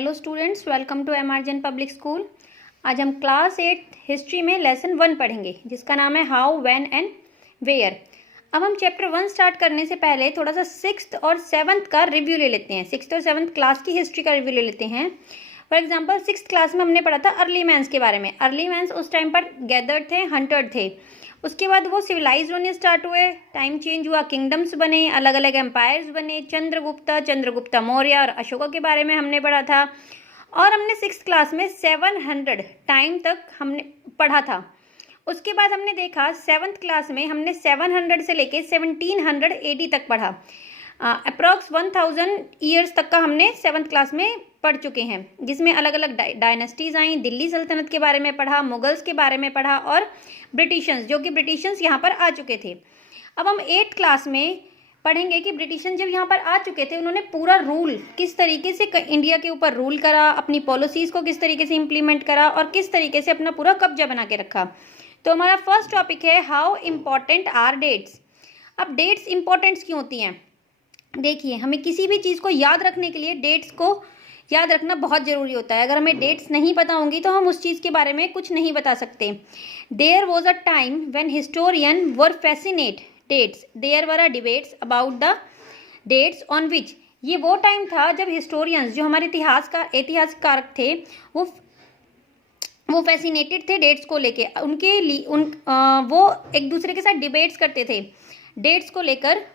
Hello students, welcome to एमआरजन public school. आज हम क्लास 8 हिस्ट्री में लेसन 1 पढ़ेंगे, जिसका नाम है हाउ, व्हेन एंड वेयर। अब हम चैप्टर 1 स्टार्ट करने से पहले थोड़ा सा 6th और 7th का रिव्यू ले लेते हैं। 6th और 7th क्लास की हिस्ट्री का रिव्यू ले लेते हैं। फॉर एग्जाम्पल 6th क्लास में हमने पढ़ा था अर्ली मैंस के बारे में। अर्ली मैंस उस टाइम पर गैदर्ड थे, हंटर्ड थे। उसके बाद वो सिविलाइज होने स्टार्ट हुए, टाइम चेंज हुआ, किंगडम्स बने, अलग अलग एम्पायर्स बने, चंद्रगुप्ता मौर्य और अशोका के बारे में हमने पढ़ा था। और हमने 6th क्लास में 700 टाइम तक हमने पढ़ा था। उसके बाद हमने देखा 7th क्लास में हमने 700 से लेके 1780 तक पढ़ा। अप्रॉक्स 1000 ईयर्स तक का हमने 7th क्लास में पढ़ चुके हैं, जिसमें अलग अलग डायनेस्टीज आई, दिल्ली सल्तनत के बारे में पढ़ा, मुगल्स के बारे में पढ़ा और ब्रिटिशर्स, जो कि ब्रिटिशर्स यहाँ पर आ चुके थे। अब हम 8th क्लास में पढ़ेंगे कि ब्रिटिशर्स जब यहाँ पर आ चुके थे, उन्होंने पूरा रूल किस तरीके से इंडिया के ऊपर रूल करा, अपनी पॉलिसीज़ को किस तरीके से इम्प्लीमेंट करा और किस तरीके से अपना पूरा कब्जा बना के रखा। तो हमारा फर्स्ट टॉपिक है हाउ इम्पॉर्टेंट आर डेट्स। अब डेट्स इंपॉर्टेंट क्यों होती हैं? देखिए, हमें किसी भी चीज़ को याद रखने के लिए डेट्स को याद रखना बहुत ज़रूरी होता है। अगर हमें डेट्स नहीं पता होंगी तो हम उस चीज़ के बारे में कुछ नहीं बता सकते। There was a time when historian were fascinate dates, there were a debates about the dates on which. ये वो टाइम था जब हिस्टोरियंस, जो हमारे इतिहासकार थे, वो फैसिनेटेड थे डेट्स को लेके। उनके लिए वो एक दूसरे के साथ डिबेट्स करते थे डेट्स को लेकर।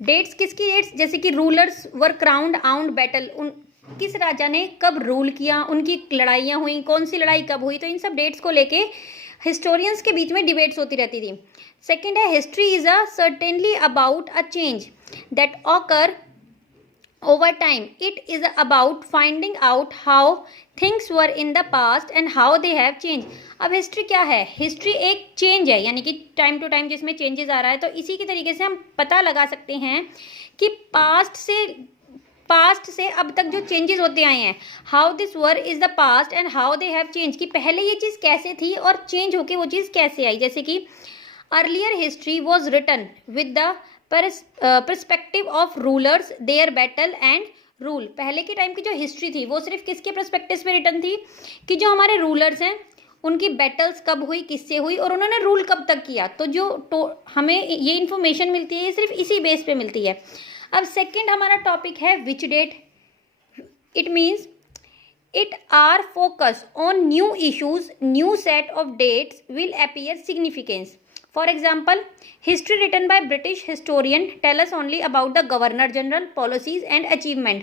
डेट्स किसकी डेट्स? जैसे कि रूलर्स वर क्राउंड आउंड बैटल, किस राजा ने कब रूल किया, उनकी लड़ाइयाँ हुई, कौन सी लड़ाई कब हुई, तो इन सब डेट्स को लेके हिस्टोरियंस के बीच में डिबेट्स होती रहती थी। सेकेंड है history is a certainly about a change that occur over time. It is about finding out how things were in the past and how they have changed. अब history क्या है? History एक change है, यानी कि time to time जिसमें changes आ रहा है। तो इसी की तरीके से हम पता लगा सकते हैं कि पास्ट से अब तक जो चेंजेस होते आए हैं, how this were is the past and how they have change, कि पहले ये चीज़ कैसे थी और चेंज होके वो चीज़ कैसे आई। जैसे कि earlier history was written with the perspective of rulers, their battle and rule. पहले के टाइम की जो हिस्ट्री थी वो सिर्फ किसके परस्पेक्टिव पे रिटन थी? कि जो हमारे रूलर्स हैं उनकी बैटल्स कब हुई, किससे हुई और उन्होंने रूल कब तक किया। तो हमें ये इन्फॉर्मेशन मिलती है, ये सिर्फ इसी बेस पे मिलती है। अब सेकेंड हमारा टॉपिक है which date. It means it are focus on new issues, new set of dates will appear significance. For example, history written by British historian tell us only about the governor general policies and achievement.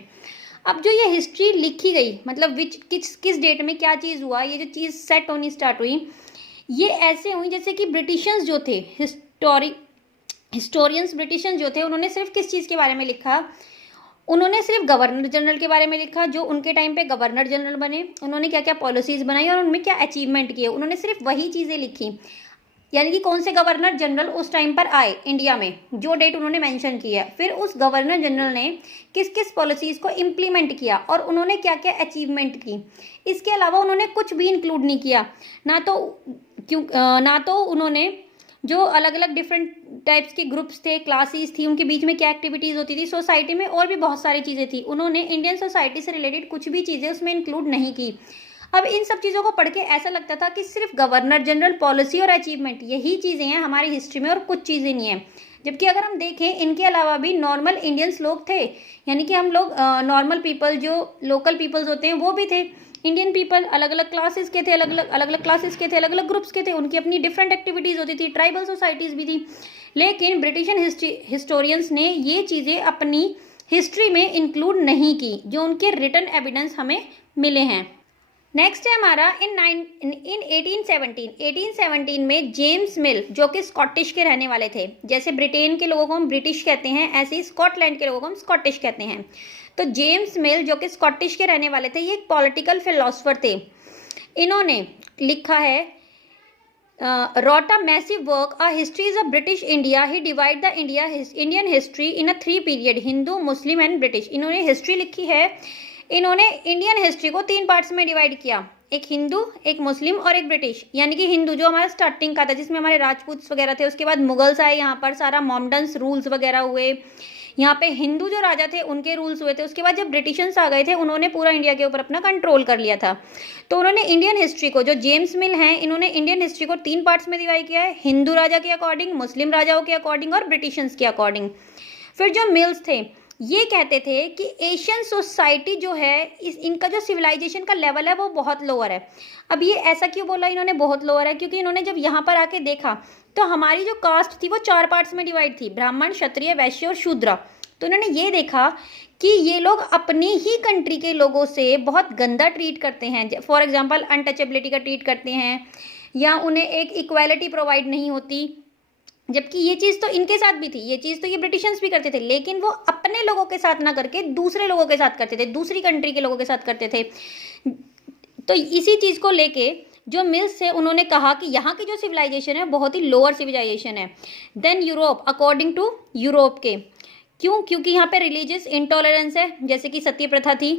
अब जो ये history लिखी गई, मतलब किस date में क्या चीज़ हुआ, ये जो चीज़ सेट होनी स्टार्ट हुई, ये ऐसे हुई जैसे कि ब्रिटिशर्स जो थे, हिस्टोरियंस ब्रिटिशर्स जो थे, उन्होंने सिर्फ किस चीज़ के बारे में लिखा? उन्होंने सिर्फ गवर्नर जनरल के बारे में लिखा, जो उनके टाइम पे गवर्नर जनरल बने, उन्होंने क्या क्या पॉलिसीज़ बनाई और उनमें क्या अचीवमेंट किए, उन्होंने सिर्फ वही चीज़ें लिखी। यानी कि कौन से गवर्नर जनरल उस टाइम पर आए इंडिया में, जो डेट उन्होंने मेंशन की है, फिर उस गवर्नर जनरल ने किस किस पॉलिसीज़ को इम्प्लीमेंट किया और उन्होंने क्या क्या अचीवमेंट की। इसके अलावा उन्होंने कुछ भी इंक्लूड नहीं किया। ना तो उन्होंने जो अलग अलग डिफरेंट टाइप्स के ग्रुप्स थे, क्लासेस थी, उनके बीच में क्या एक्टिविटीज़ होती थी सोसाइटी में, और भी बहुत सारी चीज़ें थी, उन्होंने इंडियन सोसाइटी से रिलेटेड कुछ भी चीज़ें उसमें इंक्लूड नहीं की। अब इन सब चीज़ों को पढ़ के ऐसा लगता था कि सिर्फ गवर्नर जनरल, पॉलिसी और अचीवमेंट, यही चीज़ें हैं हमारी हिस्ट्री में और कुछ चीज़ें नहीं हैं। जबकि अगर हम देखें, इनके अलावा भी नॉर्मल इंडियंस लोग थे, यानी कि हम लोग नॉर्मल पीपल, जो लोकल पीपल्स होते हैं, वो भी थे। इंडियन पीपल अलग अलग क्लासेस के थे, अलग अलग क्लासेस के थे, अलग अलग ग्रुप्स के थे, उनकी अपनी डिफरेंट एक्टिविटीज़ होती थी, ट्राइबल सोसाइटीज़ भी थी। लेकिन ब्रिटिश हिस्टोरियंस ने ये चीज़ें अपनी हिस्ट्री में इंक्लूड नहीं की, जो उनके रिटन एविडेंस हमें मिले हैं। नेक्स्ट है हमारा इन 1817 में जेम्स मिल, जो कि स्कॉटिश के रहने वाले थे। जैसे ब्रिटेन के लोगों को हम ब्रिटिश कहते हैं, ऐसे ही स्कॉटलैंड के लोगों को हम स्कॉटिश कहते हैं। तो जेम्स मिल, जो कि स्कॉटिश के रहने वाले थे, ये एक पॉलिटिकल फिलोसफर थे। इन्होंने लिखा है wrote a massive work, A History is a British India. He divide the Indian history in a 3 period, Hindu, Muslim and British. इन्होंने हिस्ट्री लिखी है, इन्होंने इंडियन हिस्ट्री को 3 पार्ट्स में डिवाइड किया, एक हिंदू, एक मुस्लिम और एक ब्रिटिश। यानी कि हिंदू जो हमारा स्टार्टिंग का था, जिसमें हमारे राजपूत वगैरह थे, उसके बाद मुगल्स आए, यहाँ पर सारा मोमडन्स रूल्स वगैरह हुए, यहाँ पे हिंदू जो राजा थे उनके रूल्स हुए थे। उसके बाद जब ब्रिटिशर्स आ गए थे उन्होंने पूरा इंडिया के ऊपर अपना कंट्रोल कर लिया था। तो उन्होंने इंडियन हिस्ट्री को, जो जेम्स मिल हैं, इन्होंने इंडियन हिस्ट्री को 3 पार्ट्स में डिवाइड किया है, हिंदू राजा के अकॉर्डिंग, मुस्लिम राजाओं के अकॉर्डिंग और ब्रिटिशर्स के अकॉर्डिंग। फिर जो मिल्स थे ये कहते थे कि एशियन सोसाइटी जो है इनका जो सिविलाइजेशन का लेवल है वो बहुत लोअर है। अब ये ऐसा क्यों बोला इन्होंने बहुत लोअर है, क्योंकि इन्होंने जब यहाँ पर आके देखा तो हमारी जो कास्ट थी वो 4 पार्ट्स में डिवाइड थी, ब्राह्मण, क्षत्रिय, वैश्य और शूद्र। तो इन्होंने ये देखा कि ये लोग अपनी ही कंट्री के लोगों से बहुत गंदा ट्रीट करते हैं। फॉर एग्जाम्पल अनटचेबिलिटी का ट्रीट करते हैं, या उन्हें एक इक्वालिटी प्रोवाइड नहीं होती। जबकि ये चीज़ तो इनके साथ भी थी, ये चीज़ तो ये ब्रिटिशर्स भी करते थे, लेकिन वो अपने लोगों के साथ ना करके दूसरे लोगों के साथ करते थे, दूसरी कंट्री के लोगों के साथ करते थे। तो इसी चीज़ को लेके जो मिल्स थे उन्होंने कहा कि यहाँ की जो सिविलाइजेशन है बहुत ही लोअर सिविलाइजेशन है than Europe, according to Europe के। क्यों? क्योंकि यहाँ पे रिलीजियस इंटॉलरेंस है, जैसे कि सती प्रथा थी,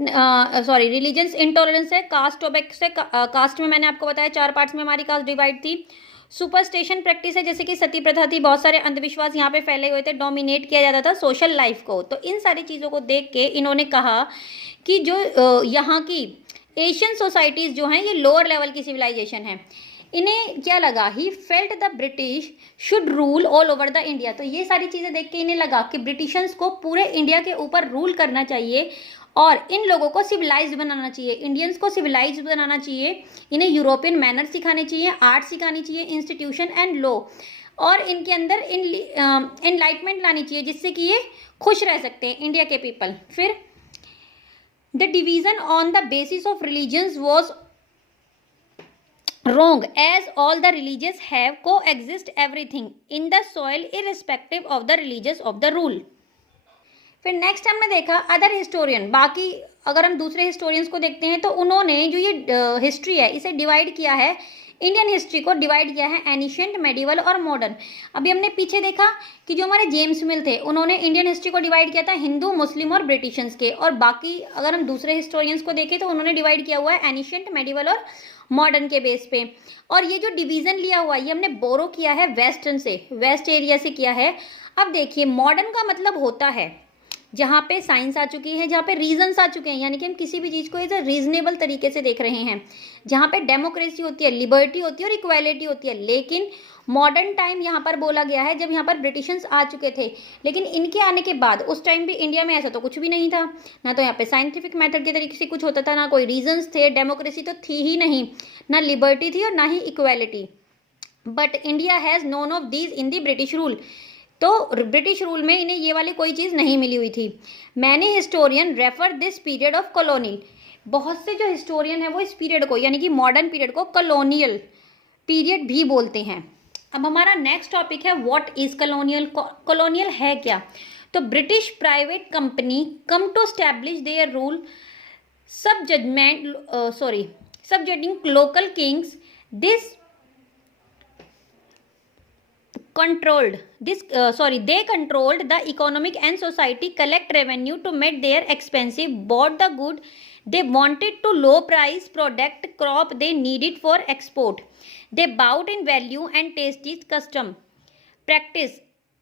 रिलीजियस इंटॉलरेंस है, कास्ट ऑब्जेक्ट है, कास्ट में मैंने आपको बताया 4 पार्ट्स में हमारी कास्ट डिवाइड थी। सुपरस्टिशन प्रैक्टिस है, जैसे कि सती प्रथा थी, बहुत सारे अंधविश्वास यहाँ पे फैले हुए थे, डोमिनेट किया जाता था सोशल लाइफ को। तो इन सारी चीज़ों को देख के इन्होंने कहा कि जो यहाँ की एशियन सोसाइटीज़ जो हैं ये लोअर लेवल की सिविलाइजेशन है। इन्हें क्या लगा, he felt the British should rule all over the India. तो ये सारी चीज़ें देख के इन्हें लगा कि ब्रिटिशर्स को पूरे इंडिया के ऊपर रूल करना चाहिए और इन लोगों को सिविलाइज्ड बनाना चाहिए, इंडियंस को सिविलाइज्ड बनाना चाहिए, इन्हें यूरोपियन मैनर्स सिखाने चाहिए, आर्ट सिखानी चाहिए, इंस्टीट्यूशन एंड लॉ, और इनके अंदर एनलाइटमेंट लानी चाहिए जिससे कि ये खुश रह सकते हैं इंडिया के पीपल। फिर the division on the basis of religions was wrong as all the religions have coexist everything in the soil irrespective of the religious of the rule। फिर नेक्स्ट हमने देखा अदर हिस्टोरियन। बाकी अगर हम दूसरे historians को देखते हैं तो उन्होंने जो ये हिस्ट्री है इसे डिवाइड किया है, इंडियन हिस्ट्री को डिवाइड किया है एनिशियंट, मेडिवल और मॉडर्न। अभी हमने पीछे देखा कि जो हमारे जेम्स मिल थे उन्होंने इंडियन हिस्ट्री को डिवाइड किया था हिंदू, मुस्लिम और ब्रिटिशर्स के, और बाकी अगर हम दूसरे हिस्टोरियंस को देखें तो उन्होंने डिवाइड किया हुआ है एनिशियंट, मेडिवल और मॉडर्न के बेस पे। और ये जो डिवीजन लिया हुआ है ये हमने बोरो किया है वेस्टर्न से, वेस्ट एरिया से किया है। अब देखिए मॉडर्न का मतलब होता है जहाँ पे साइंस आ चुकी है, जहाँ पे रीजन्स आ चुके हैं, यानी कि हम किसी भी चीज़ को एज अ रीजनेबल तरीके से देख रहे हैं, जहाँ पे डेमोक्रेसी होती है, लिबर्टी होती है और इक्वालिटी होती है। लेकिन मॉडर्न टाइम यहाँ पर बोला गया है जब यहाँ पर ब्रिटिशर्स आ चुके थे, लेकिन इनके आने के बाद उस टाइम भी इंडिया में ऐसा तो कुछ भी नहीं था, ना तो यहाँ पे साइंटिफिक मेथड के तरीके से कुछ होता था, ना कोई रीजन्स थे, डेमोक्रेसी तो थी ही नहीं, ना लिबर्टी थी और ना ही equality. But India has none of these in the British rule. तो ब्रिटिश रूल में इन्हें ये वाली कोई चीज़ नहीं मिली हुई थी। Many historian refer this period of colonial. बहुत से जो हिस्टोरियन है वो इस पीरियड को यानी कि मॉडर्न पीरियड को कॉलोनियल पीरियड भी बोलते हैं। अब हमारा नेक्स्ट टॉपिक है व्हाट इज कॉलोनियल। कॉलोनियल है क्या? तो British private company come to establish their rule subjecting local kings. They controlled the economic and society, collect revenue to meet their expensive, bought the good they wanted to low price, product crop they needed for export. They bought in value and taste is custom practice.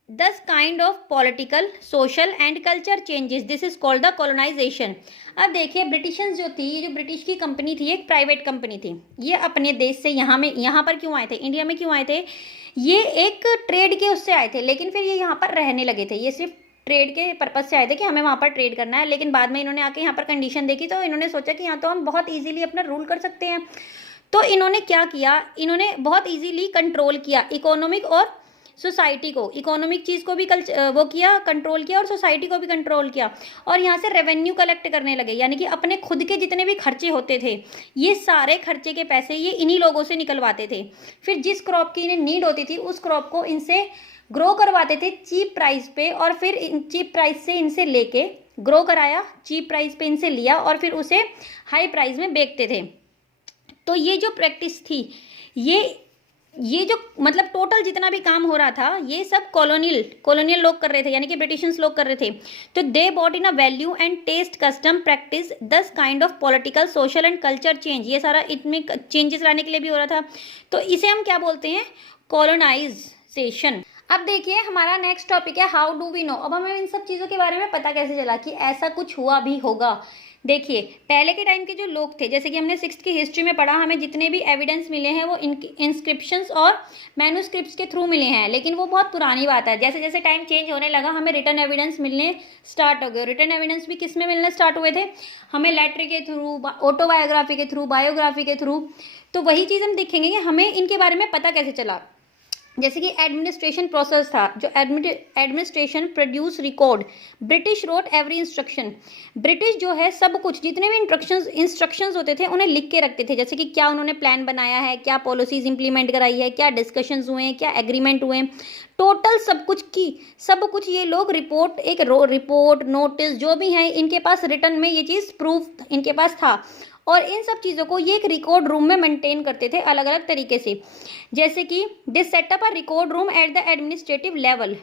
Thus kind of political, social and culture changes. This is called the colonization. अब देखिए Britishers जो थी, ये जो British की company थी एक private company थी, ये अपने देश से यहाँ पर क्यों आए थे, इंडिया में क्यों आए थे? ये एक ट्रेड के उससे आए थे, लेकिन फिर ये यहाँ पर रहने लगे थे। ये सिर्फ ट्रेड के पर्पज से आए थे कि हमें वहाँ पर ट्रेड करना है, लेकिन बाद में इन्होंने आके यहाँ पर कंडीशन देखी तो इन्होंने सोचा कि यहाँ तो हम बहुत ईजिली अपना रूल कर सकते हैं। तो इन्होंने क्या किया, इन्होंने बहुत ईजिली कंट्रोल किया इकोनॉमिक और सोसाइटी को, इकोनॉमिक चीज़ को भी कंट्रोल किया और सोसाइटी को भी कंट्रोल किया, और यहाँ से रेवेन्यू कलेक्ट करने लगे, यानी कि अपने खुद के जितने भी खर्चे होते थे ये सारे खर्चे के पैसे ये इन्हीं लोगों से निकलवाते थे। फिर जिस क्रॉप की इन्हें नीड होती थी उस क्रॉप को इनसे ग्रो करवाते थे चीप प्राइस पे, और फिर चीप प्राइस से इनसे लेके ग्रो कराया, चीप प्राइस पे इनसे लिया और फिर उसे हाई प्राइस में बेचते थे। तो ये जो प्रैक्टिस थी, ये जो मतलब टोटल जितना भी काम हो रहा था ये सब कॉलोनियल लोग कर रहे थे, यानी कि ब्रिटिशर्स लोग कर रहे थे। तो they bought in a value and test custom practice thus kind of political, social and culture change. ये सारा इनमें चेंजेस लाने के लिए भी हो रहा था। तो इसे हम क्या बोलते हैं? कॉलोनाइजेशन। अब देखिए हमारा नेक्स्ट टॉपिक है हाउ डू वी नो। अब हमें इन सब चीज़ों के बारे में पता कैसे चला कि ऐसा कुछ हुआ भी होगा। देखिए पहले के टाइम के जो लोग थे, जैसे कि हमने 6th की हिस्ट्री में पढ़ा, हमें जितने भी एविडेंस मिले हैं वो इंस्क्रिप्शंस और मैन्युस्क्रिप्ट्स के थ्रू मिले हैं, लेकिन वो बहुत पुरानी बात है। जैसे जैसे टाइम चेंज होने लगा हमें रिटर्न एविडेंस मिलने स्टार्ट हो गए। रिटर्न एविडेंस भी किस में मिलने स्टार्ट हुए थे? हमें लेटर के थ्रू, ऑटोबायोग्राफी के थ्रू, बायोग्राफी के थ्रू। तो वही चीज़ हम देखेंगे कि हमें इनके बारे में पता कैसे चला। जैसे कि एडमिनिस्ट्रेशन प्रोसेस था, जो administration produce record, British wrote every instruction. British जो है सब कुछ, जितने भी इंस्ट्रक्शंस होते थे उन्हें लिख के रखते थे। जैसे कि क्या उन्होंने प्लान बनाया है, क्या पॉलिसीज इंप्लीमेंट कराई है, क्या डिस्कशंस हुए हैं, क्या एग्रीमेंट हुए हैं, टोटल सब कुछ ये लोग रिपोर्ट नोटिस जो भी है इनके पास रिटर्न में ये चीज़ प्रूफ इनके पास था। और इन सब चीज़ों को ये एक रिकॉर्ड रूम में मेंटेन करते थे अलग अलग तरीके से। जैसे कि this setup a record room at the administrative level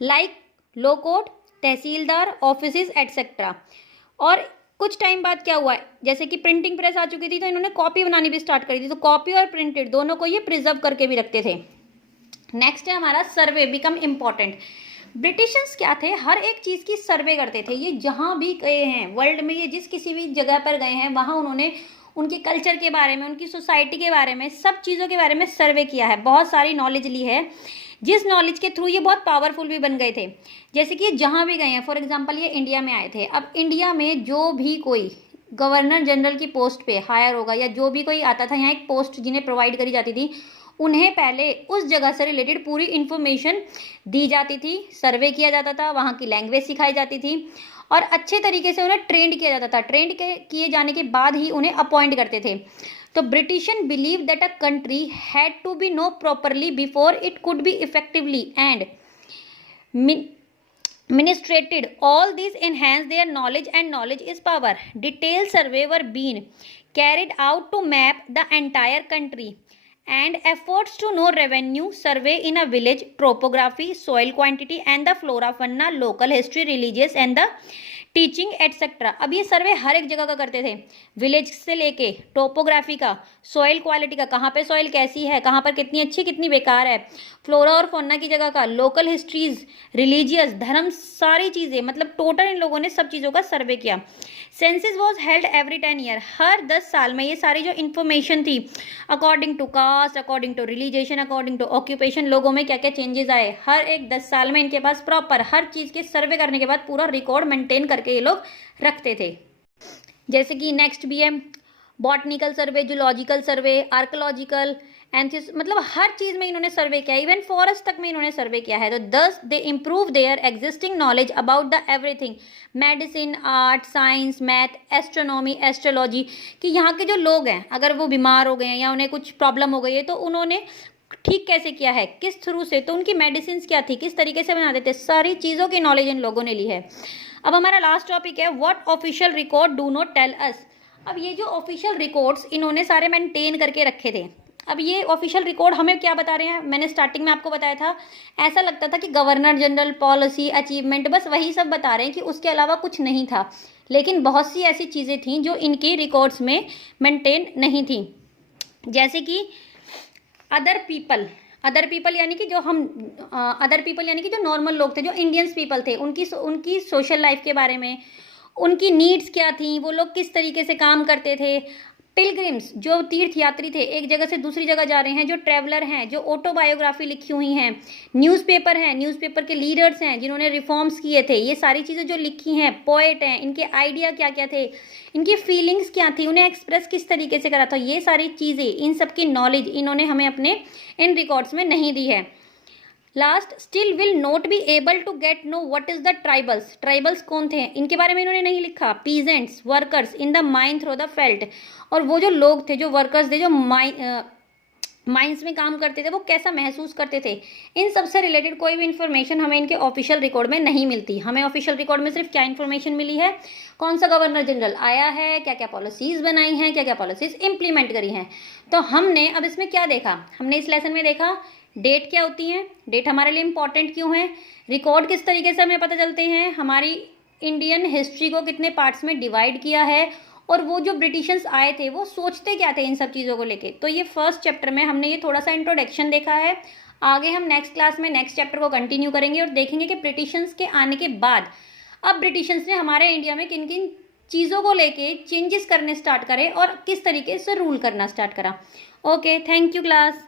like low court, tehsildar offices etcetera. और कुछ टाइम बाद क्या हुआ, जैसे कि प्रिंटिंग प्रेस आ चुकी थी तो इन्होंने कॉपी बनानी भी स्टार्ट करी थी, तो कॉपी और प्रिंटेड दोनों को ये प्रिजर्व करके भी रखते थे। नेक्स्ट है हमारा सर्वे बिकम इम्पॉर्टेंट। ब्रिटिशर्स क्या थे, हर एक चीज़ की सर्वे करते थे। ये जहाँ भी गए हैं वर्ल्ड में, ये जिस किसी भी जगह पर गए हैं वहाँ उन्होंने उनके कल्चर के बारे में, उनकी सोसाइटी के बारे में, सब चीज़ों के बारे में सर्वे किया है, बहुत सारी नॉलेज ली है, जिस नॉलेज के थ्रू ये बहुत पावरफुल भी बन गए थे। जैसे कि जहाँ भी गए हैं, फॉर एग्जाम्पल ये इंडिया में आए थे। अब इंडिया में जो भी कोई गवर्नर जनरल की पोस्ट पे हायर होगा या जो भी कोई आता था यहाँ, एक पोस्ट जिन्हें प्रोवाइड करी जाती थी, उन्हें पहले उस जगह से रिलेटेड पूरी इन्फॉर्मेशन दी जाती थी, सर्वे किया जाता था, वहाँ की लैंग्वेज सिखाई जाती थी और अच्छे तरीके से उन्हें ट्रेंड किया जाता था। ट्रेंड किए जाने के बाद ही उन्हें अपॉइंट करते थे। तो British believe that a country had to be known properly before it could be effectively and ministrated. All these enhance their knowledge and knowledge is power. Detailed survey were being carried out to map the entire country and efforts to know revenue, survey in a village, topography, soil quantity and the flora fauna, local history, religious and the teaching etcetera. अब ये सर्वे हर एक जगह का करते थे, village से लेके topography का, सॉइल क्वालिटी का, कहाँ पे सॉइल कैसी है, कहाँ पर कितनी अच्छी कितनी बेकार है, फ्लोरा और फौना की जगह का, लोकल हिस्ट्रीज, रिलीजियस, धर्म, सारी चीज़ें, मतलब टोटल इन लोगों ने सब चीज़ों का सर्वे किया। Census was held every 10 year. हर 10 साल में ये सारी जो इन्फॉर्मेशन थी, according to caste, according to religion, according to occupation, लोगों में क्या क्या चेंजेस आए, हर एक 10 साल में इनके पास प्रॉपर हर चीज़ के सर्वे करने के बाद पूरा रिकॉर्ड मेंटेन करके ये लोग रखते थे। जैसे कि नेक्स्ट भी है botanical survey, zoological survey, archaeological, मतलब हर चीज़ में इन्होंने सर्वे किया, इवन फॉरेस्ट तक में इन्होंने सर्वे किया है। तो दस दे improve their existing knowledge about the everything, medicine, art, science, math, astronomy, astrology, कि यहाँ के जो लोग हैं अगर वो बीमार हो गए हैं या उन्हें कुछ प्रॉब्लम हो गई है तो उन्होंने ठीक कैसे किया है, किस थ्रू से, तो उनकी मेडिसिन क्या थी, किस तरीके से बनाते थे, सारी चीज़ों की नॉलेज इन लोगों ने ली है। अब हमारा लास्ट टॉपिक है what official record do not tell us. अब ये जो ऑफिशियल रिकॉर्ड्स इन्होंने सारे मेंटेन करके रखे थे, अब ये ऑफिशियल रिकॉर्ड हमें क्या बता रहे हैं, मैंने स्टार्टिंग में आपको बताया था, ऐसा लगता था कि गवर्नर जनरल, पॉलिसी, अचीवमेंट, बस वही सब बता रहे हैं कि उसके अलावा कुछ नहीं था। लेकिन बहुत सी ऐसी चीज़ें थीं जो इनकी रिकॉर्ड्स में मेंटेन नहीं थी। जैसे कि अदर पीपल यानी कि जो नॉर्मल लोग थे, जो इंडियंस पीपल थे, उनकी सोशल लाइफ के बारे में, उनकी नीड्स क्या थी, वो लोग किस तरीके से काम करते थे। पिलग्रिम्स, जो तीर्थ यात्री थे, एक जगह से दूसरी जगह जा रहे हैं, जो ट्रैवलर हैं, जो ऑटोबायोग्राफी लिखी हुई हैं, न्यूज़पेपर हैं, न्यूज़पेपर के लीडर्स हैं जिन्होंने रिफॉर्म्स किए थे, ये सारी चीज़ें जो लिखी हैं, पोएट हैं, इनके आइडिया क्या क्या थे, इनकी फीलिंग्स क्या थी, उन्हें एक्सप्रेस किस तरीके से करा था, ये सारी चीज़ें, इन सब की नॉलेज इन्होंने हमें अपने इन रिकॉर्ड्स में नहीं दी है। Last, still will not be able to get know what is the tribals. Tribals कौन थे, इनके बारे में इन्होंने नहीं लिखा। Peasants, workers in the mine through the felt, और वो जो लोग थे, जो वर्कर्स थे, जो माइंस में काम करते थे, वो कैसा महसूस करते थे, इन सब से रिलेटेड कोई भी इन्फॉर्मेशन हमें इनके ऑफिशियल रिकॉर्ड में नहीं मिलती। हमें ऑफिशियल रिकॉर्ड में सिर्फ क्या इन्फॉर्मेशन मिली है, कौन सा गवर्नर जनरल आया है, क्या क्या पॉलिसीज़ बनाई हैं, क्या क्या पॉलिसीज़ इंप्लीमेंट करी हैं। तो हमने अब इसमें क्या देखा, हमने इस लेसन में देखा डेट क्या होती है, डेट हमारे लिए इंपॉर्टेंट क्यों है, रिकॉर्ड किस तरीके से हमें पता चलते हैं, हमारी इंडियन हिस्ट्री को कितने पार्ट्स में डिवाइड किया है, और वो जो ब्रिटिशर्स आए थे वो सोचते क्या थे इन सब चीज़ों को लेके। तो ये फर्स्ट चैप्टर में हमने ये थोड़ा सा इंट्रोडक्शन देखा है। आगे हम नेक्स्ट क्लास में नेक्स्ट चैप्टर को कंटिन्यू करेंगे और देखेंगे कि ब्रिटिशर्स के आने के बाद अब ब्रिटिशर्स ने हमारे इंडिया में किन किन चीज़ों को लेके चेंजेस करने स्टार्ट करे और किस तरीके से रूल करना स्टार्ट करा। Okay, thank you class.